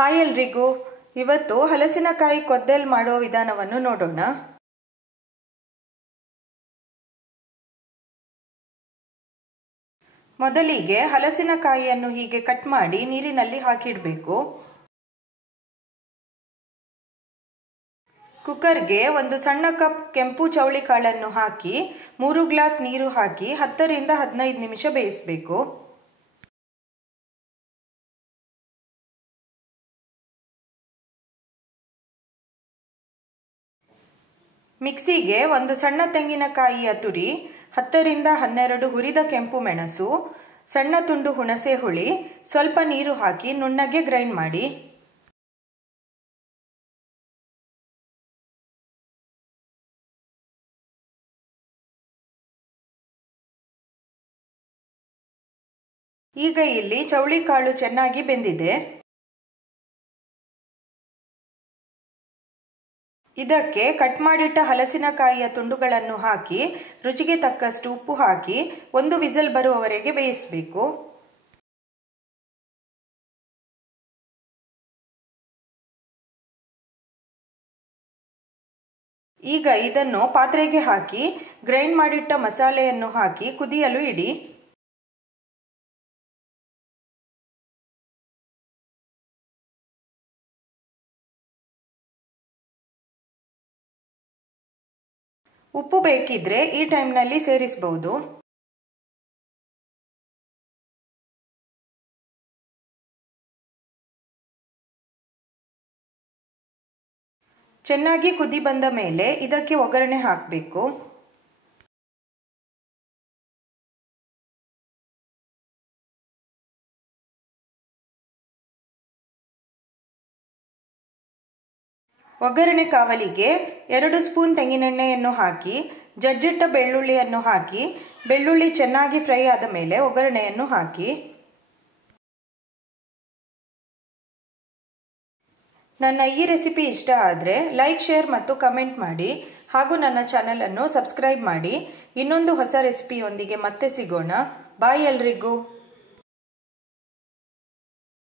Hi ಎಲ್ರಿಗೂ, ಇವತ್ತು ಹಲಸಿನಕಾಯಿ ಕೊದ್ದೆಲ್ ಮಾಡೋ ವಿಧಾನವನ್ನು ನೋಡೋಣ. ಮೊದಲಿಗೆ ಹಲಸಿನಕಾಯಿಯನ್ನು ಹೀಗೆ ಕಟ್ ಮಾಡಿ ನೀರಿನಲ್ಲಿ ಹಾಕಿಡಬೇಕು. ಕುಕ್ಕರ್ಗೆ ಒಂದು ಸಣ್ಣ ಕಪ್ ಕೆಂಪು ಚೌಳಿಕಾಳನ್ನು ಹಾಕಿ 3 ಗ್ಲಾಸ್ ನೀರು ಹಾಕಿ 10 ರಿಂದ 15 ನಿಮಿಷ ಬೇಯಿಸಬೇಕು. ಮಿಕ್ಸಿಗೆ ಒಂದು ಸಣ್ಣ ತೆಂಗಿನಕಾಯಿಯ ತುರಿ, 10 ರಿಂದ 12 ಹುರಿದ ಕೆಂಪು ಮೆಣಸು, ಸಣ್ಣ ತುಂಡು ಹುಣಸೆ ಹುಳಿ, ಸ್ವಲ್ಪ ನೀರು ಹಾಕಿ ನುಣ್ಣಗೆ ಗ್ರೈಂಡ್ ಮಾಡಿ. ಈಗ ಇಲ್ಲಿ ಚೌಳಿಕಾಳು ಚೆನ್ನಾಗಿ ಬೆಂದಿದೆ. ಇದಕ್ಕೆ ಕಟ್ ಮಾಡಿಟ್ಟ ಹಲಸಿನಕಾಯಿಯ ತುಂಡುಗಳನ್ನು ಹಾಕಿ ರುಚಿಗೆ ತಕ್ಕಷ್ಟು ಉಪ್ಪು ಹಾಕಿ 1 ವಿಸಿಲ್ ಬರುವವರೆಗೆ ಬೇಯಿಸಬೇಕು. ಈಗ ಇದನ್ನು ಪಾತ್ರೆಗೆ ಹಾಕಿ ಗ್ರೈಂಡ್ ಮಾಡಿಟ್ಟ ಮಸಾಲೆಯನ್ನು ಹಾಕಿ ಕುದಿಯಲು ಇಡಿ. ಉಪ್ಪು ಬೇಕಿದ್ರೆ ಈ ಟೈಮ್ನಲ್ಲಿ ಸೇರಿಸಬಹುದು. ಚೆನ್ನಾಗಿ ಕುದಿ ಬಂದ ಮೇಲೆ ಇದಕ್ಕೆ ಒಗ್ಗರಣೆ ಹಾಕಬೇಕು. ಒಗ್ಗರಣೆ ಕಾವಲಿಗೆ 2 ಸ್ಪೂನ್ ತೆಂಗಿನೆಣ್ಣೆಯನ್ನು ಹಾಕಿ ಜಜ್ಜಿಟ್ಟ ಬೆಳ್ಳುಳ್ಳಿಯನ್ನು ಹಾಕಿ ಬೆಳ್ಳುಳ್ಳಿ ಚೆನ್ನಾಗಿ ಫ್ರೈ ಆದ ಮೇಲೆ ಒಗ್ಗರಣೆಯನ್ನು ಹಾಕಿ. ನನ್ನ ಈ ರೆಸಿಪಿ ಇಷ್ಟ ಆದರೆ ಲೈಕ್, ಶೇರ್ ಮತ್ತು ಕಮೆಂಟ್ ಮಾಡಿ ಹಾಗೂ ನನ್ನ ಚಾನೆಲ್ ಅನ್ನು ಸಬ್ಸ್ಕ್ರೈಬ್ ಮಾಡಿ. ಇನ್ನೊಂದು ಹೊಸ ರೆಸಿಪಿಯೊಂದಿಗೆ ಮತ್ತೆ ಸಿಗೋಣ. ಬಾಯ್ ಎಲ್ರಿಗೂ.